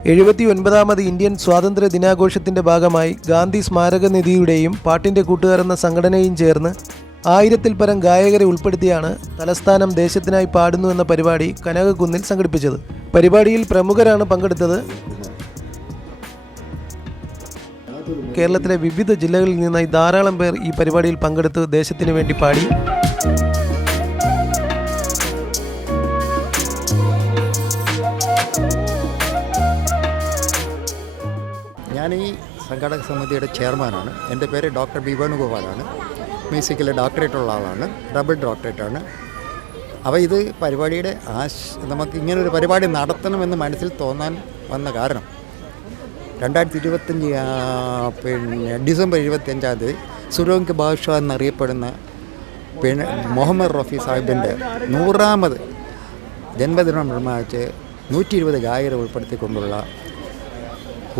എഴുപത്തി ഒൻപതാമത് ഇന്ത്യൻ സ്വാതന്ത്ര്യ ദിനാഘോഷത്തിന്റെ ഭാഗമായി ഗാന്ധി സ്മാരക നിധിയുടെയും പാട്ടിന്റെ കൂട്ടുകാരെന്ന സംഘടനയും ചേർന്ന് ആയിരത്തിൽ പരം ഗായകരെ ഉൾപ്പെടുത്തിയാണ് തലസ്ഥാനം ദേശത്തിനായി പാടുന്നു എന്ന പരിപാടി കനകക്കുന്നിൽ സംഘടിപ്പിച്ചത്. പരിപാടിയിൽ പ്രമുഖരാണ് പങ്കെടുത്തത് കേരളത്തിലെ വിവിധ ജില്ലകളിൽ നിന്നായി ധാരാളം പേർ ഈ പരിപാടിയിൽ പങ്കെടുത്ത് ദേശത്തിന് വേണ്ടി പാടി സംഘാടക സമിതിയുടെ ചെയർമാനാണ്. എന്റെ പേര് ഡോക്ടർ ബി വേണുഗോപാലാണ്. മ്യൂസിക്കിൽ ഡോക്ടറേറ്റ് ഉള്ള ആളാണ്. ഡബിൾ ഡോക്ടറേറ്റ് ആണ്. അപ്പോൾ ഇത് പരിപാടിയുടെ ആശ നമുക്ക് ഇങ്ങനൊരു പരിപാടി നടത്തണമെന്ന് മനസ്സിൽ തോന്നാൻ വന്ന കാരണം രണ്ടായിരത്തി ഇരുപത്തഞ്ച് പിന്നെ ഡിസംബർ ഇരുപത്തിയഞ്ചാം തീയതി സുരോങ്ക് ബാഷ എന്നറിയപ്പെടുന്ന പിന്നെ മുഹമ്മദ് റഫി സാഹിബിന്റെ നൂറാമത് ജന്മദിനം പ്രമാണിച്ച് നൂറ്റി ഇരുപത് ഗായകരെ ഉൾപ്പെടുത്തിക്കൊണ്ടുള്ള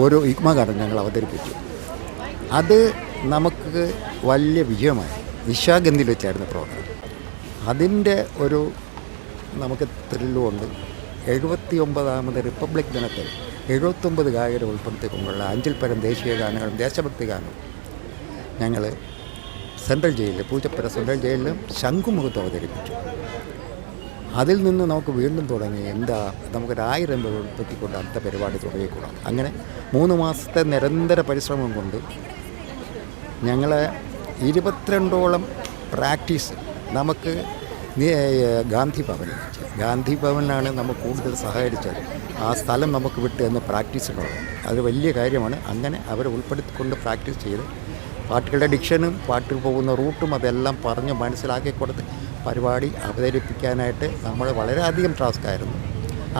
ഒരു യുഗ്മഗാനം ഞങ്ങൾ അവതരിപ്പിച്ചു. അത് നമുക്ക് വലിയ വിജയമായി. നിശാഗന്ധിയിൽ വെച്ചായിരുന്നു പ്രോഗ്രാം അതിന്റെ ഒരു നമുക്ക് ത്രില്ലുകൊണ്ട് എഴുപത്തി ഒമ്പതാമത് റിപ്പബ്ലിക് ദിനത്തിൽ എഴുപത്തൊമ്പത് ഗായകരെ ഉൾപ്പെടുത്തിക്കൊണ്ടുള്ള അഞ്ചിൽ പരം ദേശീയ ഗാനങ്ങളും ദേശഭക്തി ഗാനവും ഞങ്ങൾ സെൻട്രൽ ജയിലിൽ പൂജപ്പുര സെൻട്രൽ ജയിലിലും ശംഖുമുഖത്ത് അവതരിപ്പിച്ചു. അതിൽ നിന്ന് നമുക്ക് വീണ്ടും തുടങ്ങി എന്താ നമുക്ക് ആയിരം പേർ ഉൾപ്പെടുത്തിക്കൊണ്ട് അടുത്ത പരിപാടി തുടങ്ങിക്കൂടാം. അങ്ങനെ മൂന്ന് മാസത്തെ നിരന്തര പരിശ്രമം കൊണ്ട് ഞങ്ങൾ ഇരുപത്തിരണ്ടോളം പ്രാക്ടീസ് നമുക്ക് ഗാന്ധി ഭവനിൽ ഗാന്ധി ഭവനിലാണ് നമുക്ക് കൂടുതൽ സഹകരിച്ചത്. ആ സ്ഥലം നമുക്ക് വിട്ട് എന്ന് പ്രാക്ടീസ് തുടങ്ങും അത് വലിയ കാര്യമാണ്. അങ്ങനെ അവരെ ഉൾപ്പെടുത്തിക്കൊണ്ട് പ്രാക്ടീസ് ചെയ്ത് പാട്ടുകളുടെ ഡിക്ഷനും പാട്ടിൽ പോകുന്ന റൂട്ടും അതെല്ലാം പറഞ്ഞ് മനസ്സിലാക്കി കൊടുത്ത് പരിപാടി അവതരിപ്പിക്കാനായിട്ട് നമ്മൾ വളരെയധികം ടാസ്ക്കായിരുന്നു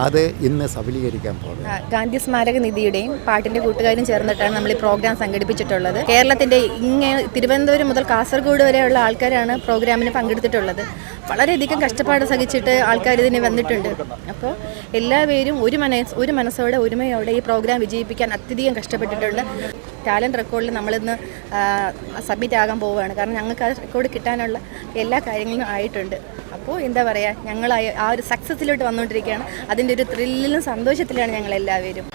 അത് ഇന്ന് സഫലീകരിക്കാൻ പോകുന്നത്. ഗാന്ധി സ്മാരക നിധിയുടെയും പാട്ടിന്റെ കൂട്ടുകാരും ചേർന്നിട്ടാണ് നമ്മൾ ഈ പ്രോഗ്രാം സംഘടിപ്പിച്ചിട്ടുള്ളത്. കേരളത്തിന്റെ ഇങ്ങനെ തിരുവനന്തപുരം മുതൽ കാസർഗോഡ് വരെയുള്ള ആൾക്കാരാണ് പ്രോഗ്രാമിന് പങ്കെടുത്തിട്ടുള്ളത്. വളരെയധികം കഷ്ടപ്പാട് സഹിച്ചിട്ട് ആൾക്കാർ ഇതിന് വന്നിട്ടുണ്ട്. അപ്പോൾ എല്ലാവരും ഒരു മനസ് ഒരു മനസ്സോടെ ഒരുമയോടെ ഈ പ്രോഗ്രാം വിജയിപ്പിക്കാൻ അത്യധികം കഷ്ടപ്പെട്ടിട്ടുണ്ട്. ടാലന്റ് റെക്കോർഡിൽ നമ്മളിന്ന് സബ്മിറ്റ് ആകാൻ പോവുകയാണ്. കാരണം ഞങ്ങൾക്ക് ആ റെക്കോർഡ് കിട്ടാനുള്ള എല്ലാ കാര്യങ്ങളും ആയിട്ടുണ്ട്. അപ്പോൾ എന്താ പറയുക ഞങ്ങൾ ആ- ഒരു സക്സസ്സിലോട്ട് വന്നുകൊണ്ടിരിക്കുകയാണ്. അതിന്റെ ഒരു ത്രില്ലിലും സന്തോഷത്തിലാണ് ഞങ്ങൾ എല്ലാവരും.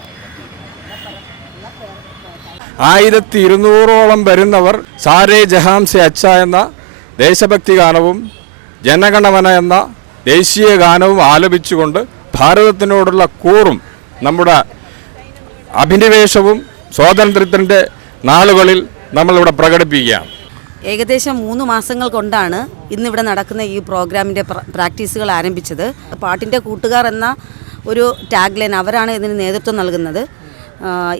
ആയിരത്തി ഇരുന്നൂറോളം വരുന്നവർ സാരേ ജഹാം സെ അച്ച എന്ന ദേശഭക്തി ഗാനവും ജനഗണമന എന്ന ദേശീയ ഗാനവും ആലപിച്ചുകൊണ്ട് ഭാരതത്തിനോടുള്ള കൂറും നമ്മുടെ അഭിനിവേശവും സ്വാതന്ത്ര്യത്തിന്റെ നാളുകളിൽ നമ്മളിവിടെ പ്രകടിപ്പിക്കുകയാണ്. ഏകദേശം മൂന്ന് മാസങ്ങൾ കൊണ്ടാണ് ഇന്നിവിടെ നടക്കുന്ന ഈ പ്രോഗ്രാമിന്റെ പ്രാക്ടീസുകൾ ആരംഭിച്ചത്. പാട്ടിന്റെ കൂട്ടുകാർ എന്ന ഒരു ടാഗ് ലൈൻ അവരാണ് ഇതിന് നേതൃത്വം നൽകുന്നത്.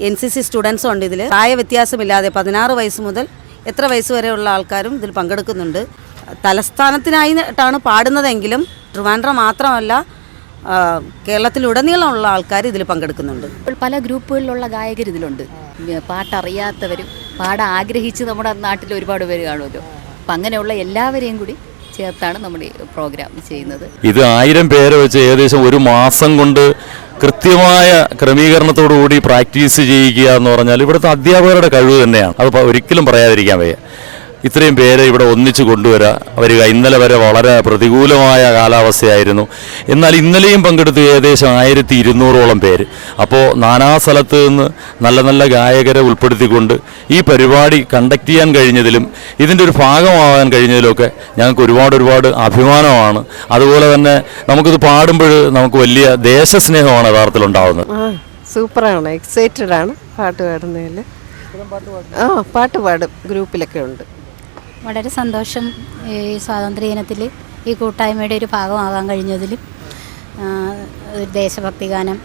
എൻ സി സി സ്റ്റുഡൻസും ഉണ്ട് ഇതിൽ പ്രായ വ്യത്യാസമില്ലാതെ പതിനാറ് വയസ്സ് മുതൽ എത്ര വയസ്സ് വരെയുള്ള ആൾക്കാരും ഇതിൽ പങ്കെടുക്കുന്നുണ്ട്. തലസ്ഥാനത്തിനായിട്ടാണ് പാടുന്നതെങ്കിലും ട്രിവാൻഡ്രം മാത്രമല്ല കേരളത്തിലുടനീളമുള്ള ആൾക്കാർ ഇതിൽ പങ്കെടുക്കുന്നുണ്ട്. പല ഗ്രൂപ്പുകളിലുള്ള ഗായകർ ഇതിലുണ്ട്. പാട്ടറിയാത്തവരും പാടാൻ ആഗ്രഹിച്ച് നമ്മുടെ നാട്ടിൽ ഒരുപാട് പേര് കാണുമല്ലോ. അപ്പം അങ്ങനെയുള്ള എല്ലാവരെയും കൂടി ചേർത്താണ് നമ്മൾ പ്രോഗ്രാം ചെയ്യുന്നത്. ഇത് ആയിരം പേരെ വെച്ച് ഏകദേശം ഒരു മാസം കൊണ്ട് കൃത്യമായ ക്രമീകരണത്തോടു കൂടി പ്രാക്ടീസ് ചെയ്യുക എന്ന് പറഞ്ഞാൽ ഇവിടുത്തെ അധ്യാപകരുടെ കഴിവ് തന്നെയാണ്. അത് ഒരിക്കലും പറയാതിരിക്കാൻ വയ്യ. ഇത്രയും പേരെ ഇവിടെ ഒന്നിച്ചു കൊണ്ടുവരിക വരിക ഇന്നലെ വരെ വളരെ പ്രതികൂലമായ കാലാവസ്ഥയായിരുന്നു. എന്നാൽ ഇന്നലെയും പങ്കെടുത്തു ഏകദേശം ആയിരത്തി ഇരുന്നൂറോളം പേര്. അപ്പോൾ നാനാ സ്ഥലത്ത് നിന്ന് നല്ല നല്ല ഗായകരെ ഉൾപ്പെടുത്തിക്കൊണ്ട് ഈ പരിപാടി കണ്ടക്ട് ചെയ്യാൻ കഴിഞ്ഞതിലും ഇതിന്റെ ഒരു ഭാഗമാകാൻ കഴിഞ്ഞതിലുമൊക്കെ ഞങ്ങൾക്ക് ഒരുപാട് ഒരുപാട് അഭിമാനമാണ്. അതുപോലെ തന്നെ നമുക്കിത് പാടുമ്പോൾ നമുക്ക് വലിയ ദേശസ്നേഹമാണ് യഥാർത്ഥത്തിൽ ഉണ്ടാകുന്നത് സൂപ്പറാണ്. എക്സൈറ്റഡ് ആണ് പാട്ട് പാടുന്നതിൽ ആ പാട്ട് പാടും. ഗ്രൂപ്പിലൊക്കെ ഉണ്ട്. വളരെ സന്തോഷം ഈ സ്വാതന്ത്ര്യ ദിനത്തിൽ ഈ കൂട്ടായ്മയുടെ ഒരു ഭാഗമാകാൻ കഴിഞ്ഞതിലും ഒരു ദേശഭക്തി ഗാനം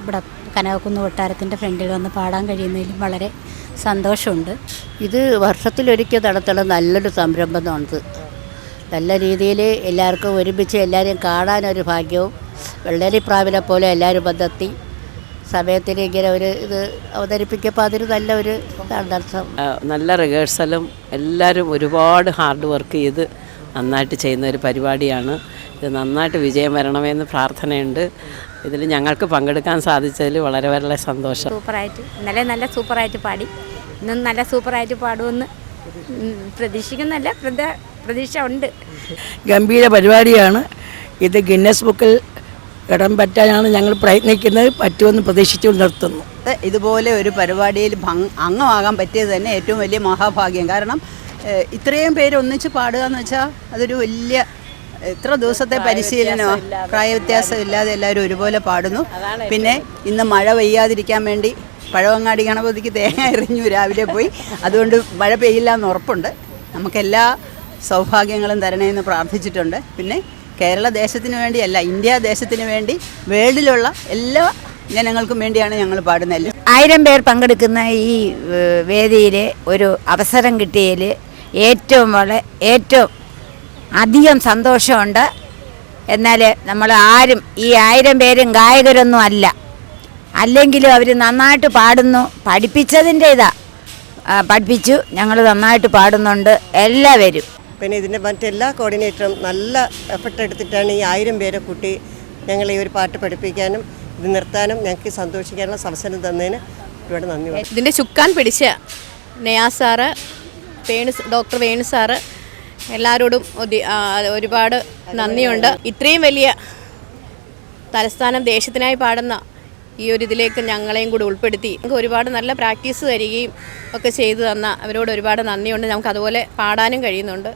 ഇവിടെ കനകക്കുന്ന് കൊട്ടാരത്തിന്റെ ഫ്രണ്ടിൽ വന്ന് പാടാൻ കഴിയുന്നതിലും വളരെ സന്തോഷമുണ്ട്. ഇത് വർഷത്തിലൊരിക്കൽ നടത്തണം നല്ലൊരു സംരംഭമാണിത്. നല്ല രീതിയിൽ എല്ലാവർക്കും ഒരുമിച്ച് എല്ലാവരെയും കാണാനൊരു ഭാഗ്യവും വെള്ളരി പ്രാവിനെ പോലെ എല്ലാവരും വന്നെത്തി. സമയത്തിന് ഇങ്ങനെ ഒരു ഇത് അവതരിപ്പിക്കപ്പോൾ അതൊരു നല്ല ഒരു സന്ദർശം നല്ല റിഹേഴ്സലും എല്ലാവരും ഒരുപാട് ഹാർഡ് വർക്ക് ചെയ്ത് നന്നായിട്ട് ചെയ്യുന്ന ഒരു പരിപാടിയാണ്. ഇത് നന്നായിട്ട് വിജയം വരണമെന്ന് പ്രാർത്ഥനയുണ്ട്. ഇതിൽ ഞങ്ങൾക്ക് പങ്കെടുക്കാൻ സാധിച്ചതിൽ വളരെ വളരെ സന്തോഷം. സൂപ്പറായിട്ട്. ഇന്നലെ നല്ല സൂപ്പറായിട്ട് പാടി. ഇന്നും നല്ല സൂപ്പറായിട്ട് പാടുമെന്ന് പ്രതീക്ഷിക്കുന്നല്ല പ്രതീക്ഷ ഉണ്ട്. ഗംഭീര പരിപാടിയാണ്. ഇത് ഗിന്നസ് ബുക്കിൽ ഇടം പറ്റാനാണ് ഞങ്ങൾ പ്രയത്നിക്കുന്നത്. പറ്റുമെന്ന് പ്രതീക്ഷിച്ചു നിർത്തുന്നു. ഇതുപോലെ ഒരു പരിപാടിയിൽ ഭംഗ് അംഗമാകാൻ പറ്റിയത് തന്നെ ഏറ്റവും വലിയ മഹാഭാഗ്യം. കാരണം ഇത്രയും പേര് ഒന്നിച്ച് പാടുക എന്ന് വെച്ചാൽ അതൊരു വലിയ എത്ര ദിവസത്തെ പരിശീലനമോ പ്രായവ്യത്യാസം ഇല്ലാതെ എല്ലാവരും ഒരുപോലെ പാടുന്നു. പിന്നെ ഇന്ന് മഴ പെയ്യാതിരിക്കാൻ വേണ്ടി പഴവങ്ങാടി ഗണപതിക്ക് തേങ്ങ എറിഞ്ഞു രാവിലെ പോയി. അതുകൊണ്ട് മഴ പെയ്യില്ല എന്ന് ഉറപ്പുണ്ട്. നമുക്കെല്ലാ സൗഭാഗ്യങ്ങളും തരണേന്ന് പ്രാർത്ഥിച്ചിട്ടുണ്ട്. പിന്നെ കേരള ദേശത്തിന് വേണ്ടിയല്ല ഇന്ത്യ ദേശത്തിന് വേണ്ടി വേൾഡിലുള്ള എല്ലാ ജനങ്ങൾക്കും വേണ്ടിയാണ് ഞങ്ങൾ പാടുന്നത്. ആയിരം പേർ പങ്കെടുക്കുന്ന ഈ വേദിയിൽ ഒരു അവസരം കിട്ടിയതിൽ ഏറ്റവും വളരെ ഏറ്റവും അധികം സന്തോഷമുണ്ട്. എന്നാൽ നമ്മൾ ആരും ഈ ആയിരം പേരും ഗായകരൊന്നും അല്ല. അല്ലെങ്കിലും അവർ നന്നായിട്ട് പാടുന്നു. പഠിപ്പിച്ചതിന്റെ ഇതാ പഠിപ്പിച്ചു. ഞങ്ങൾ നന്നായിട്ട് പാടുന്നുണ്ട്. എല്ലാവരും. പിന്നെ ഇതിന്റെ മറ്റെല്ലാ കോർഡിനേറ്ററും നല്ല എഫർട്ട് എടുത്തിട്ടാണ് ഈ ആയിരം പേരെ കൂട്ടി ഞങ്ങൾ ഈ ഒരു പാട്ട് പഠിപ്പിക്കാനും ഇത് നിർത്താനും ഞങ്ങൾക്ക് സന്തോഷിക്കാനുള്ള അവസരം തന്നതിന് ഒരുപാട് നന്ദി ഇതിന്റെ ചുക്കാൻ പിടിച്ച നയാ sir Venu doctor Venu sir എല്ലാവരോടും ഒരുപാട് നന്ദിയുണ്ട്. ഇത്രയും വലിയ തലസ്ഥാനം ദേശത്തിനായി പാടുന്ന ഈ ഒരു ഇതിലേക്ക് ഞങ്ങളെയും കൂടി ഉൾപ്പെടുത്തി. ഞങ്ങൾക്ക് ഒരുപാട് നല്ല പ്രാക്ടീസ് തരികയും ഒക്കെ ചെയ്തു തന്ന അവരോട് ഒരുപാട് നന്ദിയുണ്ട്. നമുക്ക് അതുപോലെ പാടാനും കഴിയുന്നുണ്ട്.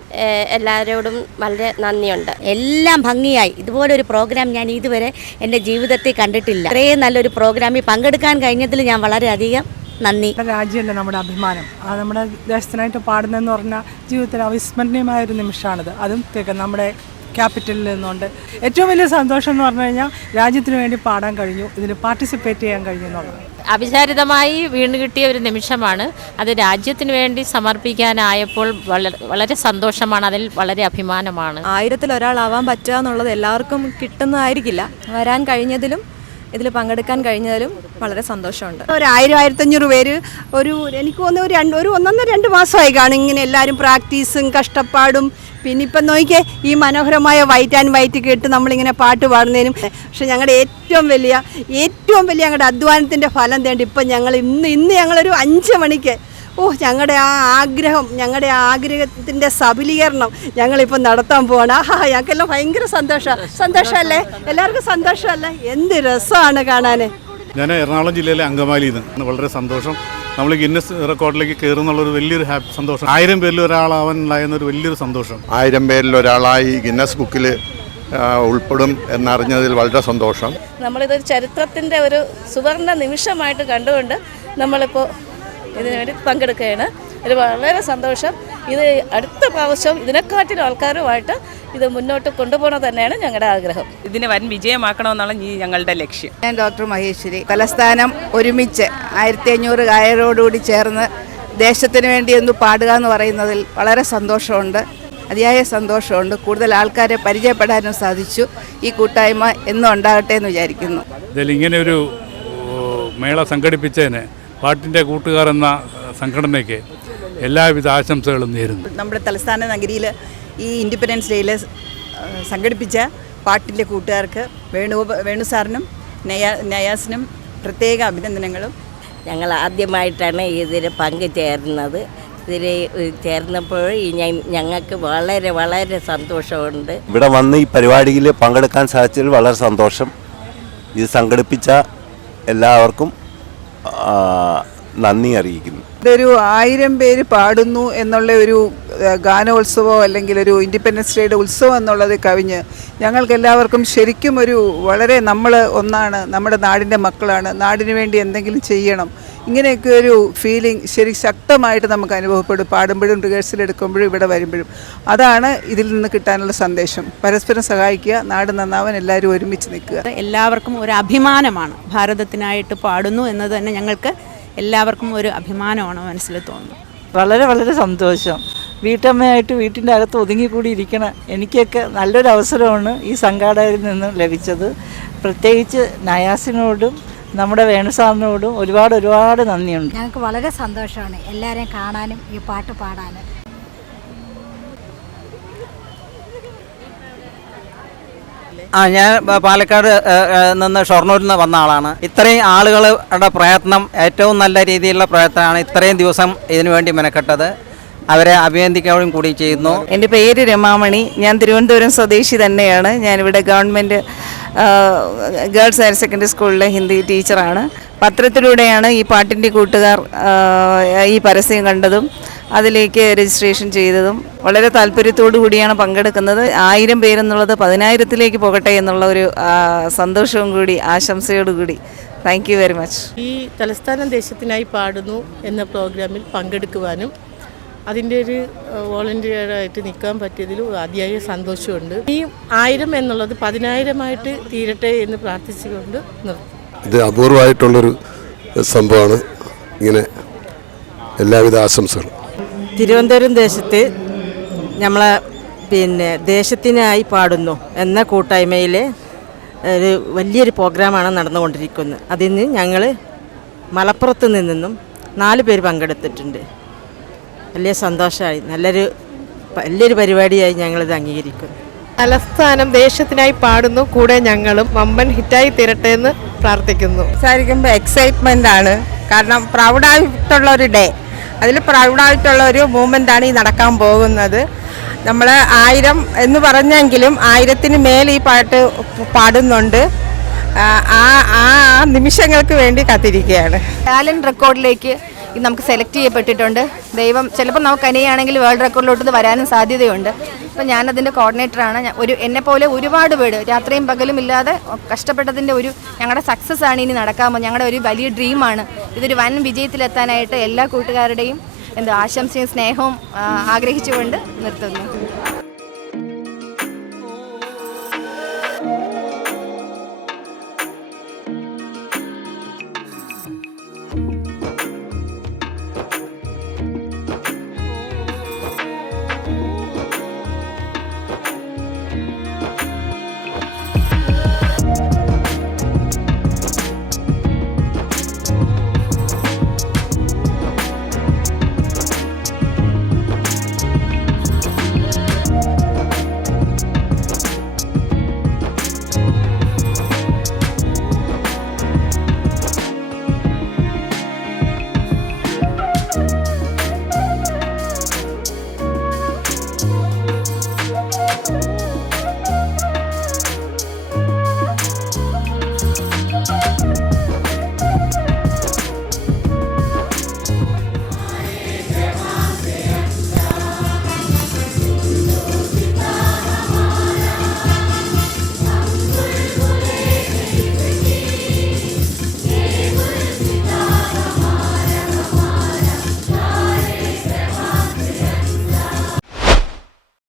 എല്ലാവരോടും വളരെ നന്ദിയുണ്ട്. എല്ലാം ഭംഗിയായി. ഇതുപോലെ ഒരു പ്രോഗ്രാം ഞാൻ ഇതുവരെ എന്റെ ജീവിതത്തിൽ കണ്ടിട്ടില്ല. ഇത്രയും നല്ലൊരു പ്രോഗ്രാമിൽ പങ്കെടുക്കാൻ കഴിഞ്ഞതിൽ ഞാൻ വളരെയധികം നന്ദി. രാജ്യമല്ലേ നമ്മുടെ അഭിമാനം? അത് നമ്മുടെ ദേശത്തിനായിട്ട് പാടുന്നതെന്ന് പറഞ്ഞാൽ ജീവിതത്തിൽ അവിസ്മരണീയമായ ഒരു നിമിഷമാണിത്. അതും നമ്മുടെ ക്യാപിറ്റലിൽ നിന്നുകൊണ്ട് ഏറ്റവും വലിയ സന്തോഷം എന്ന് പറഞ്ഞു കഴിഞ്ഞാൽ രാജ്യത്തിന് വേണ്ടി പാടാൻ കഴിഞ്ഞു. ഇതിൽ പാർട്ടിസിപ്പേറ്റ് ചെയ്യാൻ കഴിഞ്ഞു എന്നുള്ളത് അവിചാരിതമായി വീണ് കിട്ടിയ ഒരു നിമിഷമാണ് അത് രാജ്യത്തിന് വേണ്ടി സമർപ്പിക്കാനായപ്പോൾ വളരെ വളരെ സന്തോഷമാണ്. അതിൽ വളരെ അഭിമാനമാണ്. ആയിരത്തിൽ ഒരാളാവാൻ പറ്റുക എന്നുള്ളത് എല്ലാവർക്കും കിട്ടുന്നതായിരിക്കില്ല. വരാൻ കഴിഞ്ഞതിലും ഇതിൽ പങ്കെടുക്കാൻ കഴിഞ്ഞതിലും വളരെ സന്തോഷമുണ്ട്. ഒരു ആയിരം ആയിരത്തഞ്ഞൂറ് പേര് ഒരു എനിക്ക് തോന്നുന്നു ഒരു രണ്ട് ഒരു ഒന്നൊന്നര രണ്ട് മാസമായി കാണും. ഇങ്ങനെ എല്ലാവരും പ്രാക്ടീസും കഷ്ടപ്പാടും. പിന്നെ ഇപ്പം നോക്കിയേ ഈ മനോഹരമായ വൈറ്റ് ആൻഡ് വൈറ്റ് കേട്ട് നമ്മളിങ്ങനെ പാട്ട് പാടുന്നതിനും പക്ഷെ ഞങ്ങളുടെ ഏറ്റവും വലിയ ഏറ്റവും വലിയ ഞങ്ങളുടെ അധ്വാനത്തിന്റെ ഫലം തേണ്ടി ഇപ്പം ഞങ്ങൾ ഇന്ന് ഇന്ന് ഞങ്ങളൊരു അഞ്ച് മണിക്ക് ഓ ഞങ്ങളുടെ ആ ആഗ്രഹം ഞങ്ങളുടെ ആ ആഗ്രഹത്തിന്റെ സബലീകരണം ഞങ്ങളിപ്പോൾ നടത്താൻ പോവാണ്. ആഹാ ഞങ്ങൾക്കെല്ലാം ഭയങ്കര സന്തോഷമാണ് സന്തോഷമല്ലേ എല്ലാവർക്കും സന്തോഷമല്ലേ എന്ത് രസമാണ് കാണാൻ ഞാൻ എറണാകുളം ജില്ലയിലെ അങ്കമാലി നിന്ന് വളരെ സന്തോഷം. നമ്മൾ ഗിന്നസ് റെക്കോർഡിലേക്ക് കയറുന്നുള്ളൊരു വലിയൊരു ഹാപ്പി സന്തോഷം. ആയിരം പേരിൽ ഒരാളാവാനുണ്ടായെന്നൊരു വലിയൊരു സന്തോഷം. ആയിരം പേരിൽ ഒരാളായി ഗിന്നസ് ബുക്കിൽ ഉൾപ്പെടും എന്നറിഞ്ഞതിൽ വളരെ സന്തോഷം. നമ്മളിതൊരു ചരിത്രത്തിന്റെ ഒരു സുവർണ നിമിഷമായിട്ട് കണ്ടുകൊണ്ട് നമ്മളിപ്പോൾ ഇതിനു വേണ്ടി പങ്കെടുക്കുകയാണ്. ഇത് വളരെ സന്തോഷം. ഇത് അടുത്ത പ്രാവശ്യം ഇതിനെക്കാട്ടിലും ആൾക്കാരുമായിട്ട് ഇത് മുന്നോട്ട് കൊണ്ടുപോകണം തന്നെയാണ് ഞങ്ങളുടെ ആഗ്രഹം. ഇതിനെ വൻ വിജയമാക്കണമെന്നാണ് ഈ ഞങ്ങളുടെ ലക്ഷ്യം. ഞാൻ ഡോക്ടർ മഹേശ്വരി. തലസ്ഥാനം ഒരുമിച്ച് ആയിരത്തി അഞ്ഞൂറ് ഗായകരോടുകൂടി ചേർന്ന് ദേശത്തിന് വേണ്ടി ഒന്ന് പാടുക എന്ന് പറയുന്നതിൽ വളരെ സന്തോഷമുണ്ട്. അതിയായ സന്തോഷമുണ്ട്. കൂടുതൽ ആൾക്കാരെ പരിചയപ്പെടാനും സാധിച്ചു. ഈ കൂട്ടായ്മ എന്നും ഉണ്ടാകട്ടെ എന്ന് വിചാരിക്കുന്നു. ഇതിൽ ഇങ്ങനെ ഒരു മേള സംഘടിപ്പിച്ചതിന് പാട്ടിന്റെ കൂട്ടുകാർ എന്ന സംഘടനയ്ക്ക് എല്ലാവിധ ആശംസകളും നേരുന്നു. നമ്മുടെ തലസ്ഥാന നഗരിയിൽ ഈ ഇൻഡിപെൻഡൻസ് ഡേയിൽ സംഘടിപ്പിച്ച പാട്ടിന്റെ കൂട്ടുകാർക്ക് വേണു വേണു സാറിനും നയാ നയാസിനും പ്രത്യേക അഭിനന്ദനങ്ങളും. ഞങ്ങൾ ആദ്യമായിട്ടാണ് ഇതിൽ പങ്കുചേരുന്നത് ഇതിൽ ചേർന്നപ്പോൾ ഞങ്ങൾക്ക് വളരെ വളരെ സന്തോഷമുണ്ട്. ഇവിടെ വന്ന് ഈ പരിപാടിയിൽ പങ്കെടുക്കാൻ സാധിച്ചതിൽ വളരെ സന്തോഷം. ഇത് സംഘടിപ്പിച്ച എല്ലാവർക്കും നന്ദി അറിയിക്കുന്നു. ഇതൊരു ആയിരം പേര് പാടുന്നു എന്നുള്ള ഒരു ഗാനോത്സവം അല്ലെങ്കിൽ ഒരു ഇൻഡിപെൻഡൻസ് ഡേയുടെ ഉത്സവം എന്നുള്ളത് കവിഞ്ഞ് ഞങ്ങൾക്ക് എല്ലാവർക്കും ശരിക്കും ഒരു വളരെ നമ്മൾ ഒന്നാണ് നമ്മുടെ നാടിന്റെ മക്കളാണ്. നാടിന് വേണ്ടി എന്തെങ്കിലും ചെയ്യണം. ഇങ്ങനെയൊക്കെ ഒരു ഫീലിംഗ് ശരി ശക്തമായിട്ട് നമുക്ക് അനുഭവപ്പെടും. പാടുമ്പോഴും റിഹേഴ്സൽ എടുക്കുമ്പോഴും ഇവിടെ വരുമ്പോഴും. അതാണ് ഇതിൽ നിന്ന് കിട്ടാനുള്ള സന്ദേശം. പരസ്പരം സഹായിക്കുക നാട് നന്നാവാൻ എല്ലാവരും ഒരുമിച്ച് നിൽക്കുക. എല്ലാവർക്കും ഒരു അഭിമാനമാണ്. ഭാരതത്തിനായിട്ട് പാടുന്നു എന്നത് തന്നെ ഞങ്ങൾക്ക് എല്ലാവർക്കും ഒരു അഭിമാനമാണ് മനസ്സിൽ തോന്നുന്നത് വളരെ വളരെ സന്തോഷം. വീട്ടമ്മയായിട്ട് വീട്ടിന്റെ അകത്ത് ഒതുങ്ങിക്കൂടി ഇരിക്കണം എനിക്കൊക്കെ നല്ലൊരു അവസരമാണ് ഈ സംഘാടകരിൽ നിന്നും ലഭിച്ചത്. പ്രത്യേകിച്ച് നയാസിനോടും നമ്മുടെ വേണുസാറിനോടും ഒരുപാട് ഒരുപാട് നന്ദിയുണ്ട്. ഞങ്ങൾക്ക് വളരെ സന്തോഷമാണ് എല്ലാവരെയും കാണാനും ഈ പാട്ട് പാടാനും. ആ ഞാൻ പാലക്കാട് നിന്ന് ഷൊർണൂരിൽ നിന്ന് വന്ന ആളാണ്. ഇത്രയും ആളുകളുടെ പ്രയത്നം ഏറ്റവും നല്ല രീതിയിലുള്ള പ്രയത്നമാണ് ഇത്രയും ദിവസം ഇതിനു വേണ്ടി മെനക്കെട്ടത്. അവരെ അഭിനന്ദിക്കുകയും കൂടി ചെയ്യുന്നു. എന്റെ പേര് രമാമണി. ഞാൻ തിരുവനന്തപുരം സ്വദേശി തന്നെയാണ്. ഞാനിവിടെ ഗവൺമെന്റ് ഗേൾസ് ഹയർ സെക്കൻഡറി സ്കൂളിലെ ഹിന്ദി ടീച്ചറാണ്. പത്രത്തിലൂടെയാണ് ഈ പാട്ടിന്റെ കൂട്ടുകാർ ഈ പരസ്യം കണ്ടതും അതിലേക്ക് രജിസ്ട്രേഷൻ ചെയ്തതും. വളരെ താല്പര്യത്തോടു കൂടിയാണ് പങ്കെടുക്കുന്നത്. ആയിരം പേരെന്നുള്ളത് പതിനായിരത്തിലേക്ക് പോകട്ടെ എന്നുള്ള ഒരു സന്തോഷവും കൂടി ആശംസയോടുകൂടി താങ്ക് യു വെരി മച്ച്. ഈ തലസ്ഥാന ദേശത്തിനായി പാടുന്നു എന്ന പ്രോഗ്രാമിൽ പങ്കെടുക്കുവാനും അതിന്റെ ഒരു വോളണ്ടിയറായിട്ട് നിൽക്കാൻ പറ്റിയതിൽ അതിയായ സന്തോഷമുണ്ട്. ഈ ആയിരം എന്നുള്ളത് പതിനായിരമായിട്ട് തീരട്ടെ എന്ന് പ്രാർത്ഥിച്ചുകൊണ്ട് നിർത്തും. ഇത് അപൂർവമായിട്ടുള്ളൊരു സംഭവമാണ്. ഇങ്ങനെ എല്ലാവിധ ആശംസകളും. തിരുവനന്തപുരം ദേശത്ത് നമ്മളെ പിന്നെ ദേശത്തിനായി പാടുന്നു എന്ന കൂട്ടായ്മയിൽ ഒരു വലിയൊരു പ്രോഗ്രാമാണ് നടന്നുകൊണ്ടിരിക്കുന്നത്. അതിന് ഞങ്ങൾ മലപ്പുറത്ത് നിന്നും നാല് പേര് പങ്കെടുത്തിട്ടുണ്ട്. വലിയ സന്തോഷമായി. നല്ലൊരു വലിയൊരു പരിപാടിയായി ഞങ്ങളിത് അംഗീകരിക്കുന്നു. തലസ്ഥാനം ദേശത്തിനായി പാടുന്നു. കൂടെ ഞങ്ങളും വമ്പൻ ഹിറ്റായി തീരട്ടെ എന്ന് പ്രാർത്ഥിക്കുന്നു. സംസാരിക്കുമ്പോൾ എക്സൈറ്റ്മെന്റ് ആണ്. കാരണം പ്രൗഡായിട്ടുള്ള ഒരു ഡേ അതിൽ പ്രൗഡായിട്ടുള്ള ഒരു മൂമെന്റാണ് ഈ നടക്കാൻ പോകുന്നത്. നമ്മൾ ആയിരം എന്ന് പറഞ്ഞെങ്കിലും ആയിരത്തിന് മേൽ ഈ പാട്ട് പാടുന്നുണ്ട്. ആ ആ നിമിഷങ്ങൾക്ക് വേണ്ടി കാത്തിരിക്കുകയാണ്. ടാലന്റ് റെക്കോർഡിലേക്ക് ഇത് നമുക്ക് സെലക്ട് ചെയ്യപ്പെട്ടിട്ടുണ്ട്. ദൈവം ചിലപ്പോൾ നമുക്ക് അനിയാണെങ്കിൽ വേൾഡ് റെക്കോർഡിലോട്ട് ഇത് വരാനും സാധ്യതയുണ്ട്. അപ്പോൾ ഞാനതിന്റെ കോർഡിനേറ്ററാണ് ഒരു എന്നെപ്പോലെ ഒരുപാട് പേര് രാത്രിയും പകലും ഇല്ലാതെ കഷ്ടപ്പെട്ടതിന്റെ ഒരു ഞങ്ങളുടെ സക്സസ് ആണ് ഇനി നടക്കാമോ? ഞങ്ങളുടെ ഒരു വലിയ ഡ്രീമാണ് ഇതൊരു വൻ വിജയത്തിലെത്താനായിട്ട് എല്ലാ കൂട്ടുകാരുടെയും എന്താ ആശംസയും സ്നേഹവും ആഗ്രഹിച്ചുകൊണ്ട് നിർത്തുന്നു.